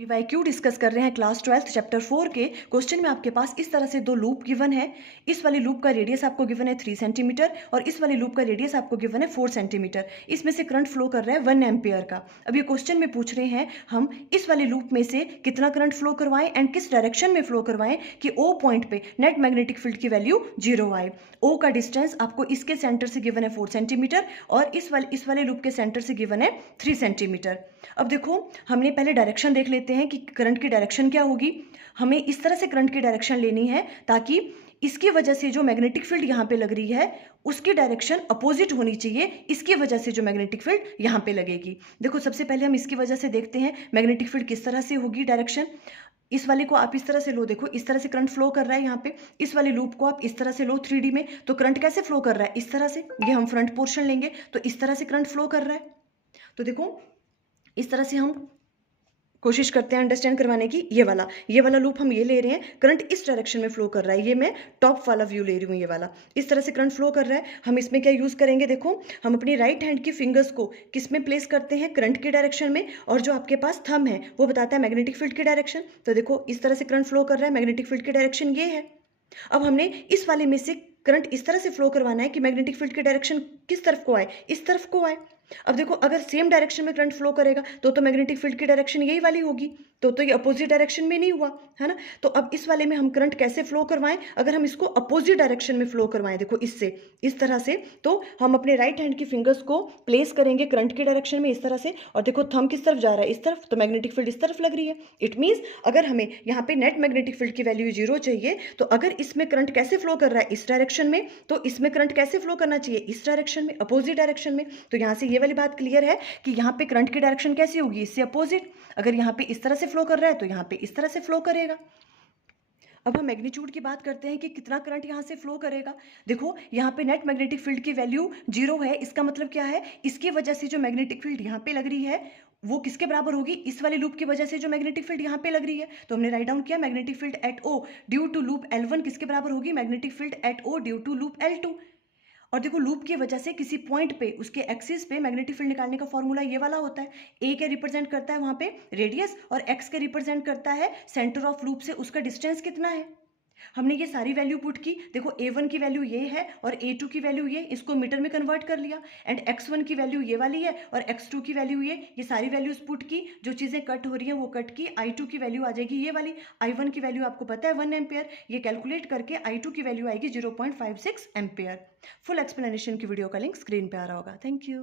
PYQ discuss कर रहे हैं क्लास 12th चैप्टर 4 के। क्वेश्चन में आपके पास इस तरह से दो लूप गिवन है। इस वाले लूप का रेडियस आपको गिवन है 3 सेंटीमीटर और इस वाले लूप का रेडियस आपको गिवन है 4 सेंटीमीटर। इसमें से करंट फ्लो कर रहा है 1 एम्पियर का। अब ये क्वेश्चन में पूछ रहे हैं हम इस वाले लूप में से कितना करंट फ्लो करवाएं एंड किस डायरेक्शन में फ्लो करवाएं कि ओ पॉइंट पे नेट मैग्नेटिक फील्ड की वैल्यू 0 आए। ओ का डिस्टेंस आपको इसके सेंटर से गिवन है 4 सेंटीमीटर और इस वाले लूप के सेंटर से गिवन है 3 सेंटीमीटर। अब देखो हमने पहले डायरेक्शन देख लेते हैं कि करंट की डायरेक्शन क्या होगी। हमें इस तरह से करंट की डायरेक्शन लेनी है ताकि इसकी वजह से जो मैग्नेटिक फील्ड यहाँ पे लग रही है उसकी डायरेक्शन अपोजिट होनी चाहिए इसकी वजह से जो मैग्नेटिक फील्ड यहाँ पे लगेगी। देखो सबसे पहले हम इसकी वजह से देखते हैं मैग्नेटिक फील्ड किस तरह से होगी डायरेक्शन। इस वाले को आप इस तरह से लो, देखो इस तरह से करंट फ्लो कर रहा है यहाँ पे। इस वाले लूप को आप इस तरह से लो 3D में, तो करंट कैसे फ्लो कर रहा है इस तरह से। ये हम फ्रंट पोर्शन लेंगे तो इस तरह से करंट फ्लो कर रहा है। तो देखो इस तरह से हम कोशिश करते हैं अंडरस्टैंड करवाने की। ये वाला लूप हम ये ले रहे हैं, करंट इस डायरेक्शन में फ्लो कर रहा है। ये मैं टॉप वाला व्यू ले रही हूँ, ये वाला इस तरह से करंट फ्लो कर रहा है। हम इसमें क्या यूज़ करेंगे, देखो हम अपनी राइट हैंड की फिंगर्स को किस में प्लेस करते हैं, करंट की डायरेक्शन में, और जो आपके पास थंब है वो बताता है मैग्नेटिक फील्ड की डायरेक्शन। तो देखो इस तरह से करंट फ्लो कर रहा है, मैग्नेटिक फील्ड की डायरेक्शन ये है। अब हमने इस वाले में से करंट इस तरह से फ्लो करवाना है कि मैग्नेटिक फील्ड की डायरेक्शन किस तरफ को आए, इस तरफ को आए। अब देखो अगर सेम डायरेक्शन में करंट फ्लो करेगा तो मैग्नेटिक फील्ड की डायरेक्शन यही वाली होगी, तो ये अपोजिट डायरेक्शन में नहीं हुआ है ना। तो अब इस वाले में हम करंट कैसे फ्लो करवाएं, अगर हम इसको अपोजिट डायरेक्शन में फ्लो करवाएं, देखो इससे इस तरह से, तो हम अपने राइट हैंड की फिंगर्स को प्लेस करेंगे करंट की डायरेक्शन में इस तरह से, और देखो थंब किस तरफ जा रहा है, इस तरफ, तो मैग्नेटिक फील्ड इस तरफ लग रही है। इट मीन्स अगर हमें यहाँ पे नेट मैग्नेटिक फील्ड की वैल्यू 0 चाहिए तो अगर इसमें करंट कैसे फ्लो कर रहा है इस डायरेक्शन में, तो इसमें करंट कैसे फ्लो करना चाहिए इस डायरेक्शन में, अपोजिट डायरेक्शन में। तो यहाँ से ये वाली बात क्लियर है कि यहाँ पे करंट की डायरेक्शन कैसी होगी, इससे अपोजिट। अगर यहाँ पे इस तरह से फ्लो कर रहा है तो यहाँ पे इस तरह से फ्लो करेगा। अब हम मैग्नीट्यूड की बात करते हैं कि कितना करंट यहाँ से फ्लो करेगा। देखो यहाँ पे नेट मैग्नेटिक फील्ड की वैल्यू 0 है, इसका मतलब क्या है, इसकी वजह से जो मैग्नेटिक फील्ड यहाँ पे लग रही है वो किसके बराबर होगी, इस वाले लूप की वजह से जो मैग्नेटिक फील्ड यहाँ पे लग रही है। तो हमने राइट डाउन किया magnetic field at O due to loop L1 किसके बराबर होगी, magnetic field at O due to loop L2। और देखो लूप की वजह से किसी पॉइंट पे उसके एक्सिस पे मैग्नेटिक फील्ड निकालने का फॉर्मूला ये वाला होता है। ए के रिप्रेजेंट करता है वहां पे रेडियस और एक्स के रिप्रेजेंट करता है सेंटर ऑफ लूप से उसका डिस्टेंस कितना है। हमने ये सारी वैल्यू पुट की, देखो a1 की वैल्यू ये है और a2 की वैल्यू ये, इसको मीटर में कन्वर्ट कर लिया, एंड x1 की वैल्यू ये वाली है और x2 की वैल्यू ये सारी वैल्यूज पुट की। जो चीज़ें कट हो रही हैं वो कट की, i2 की वैल्यू आ जाएगी ये वाली, i1 की वैल्यू आपको पता है 1 एम्पेयर, ये कैलकुलेट करके i2 की वैल्यू आएगी 0.56 एम्पेयर। फुल एक्सप्लेनेशन की वीडियो का लिंक स्क्रीन पे आ रहा होगा। Thank you.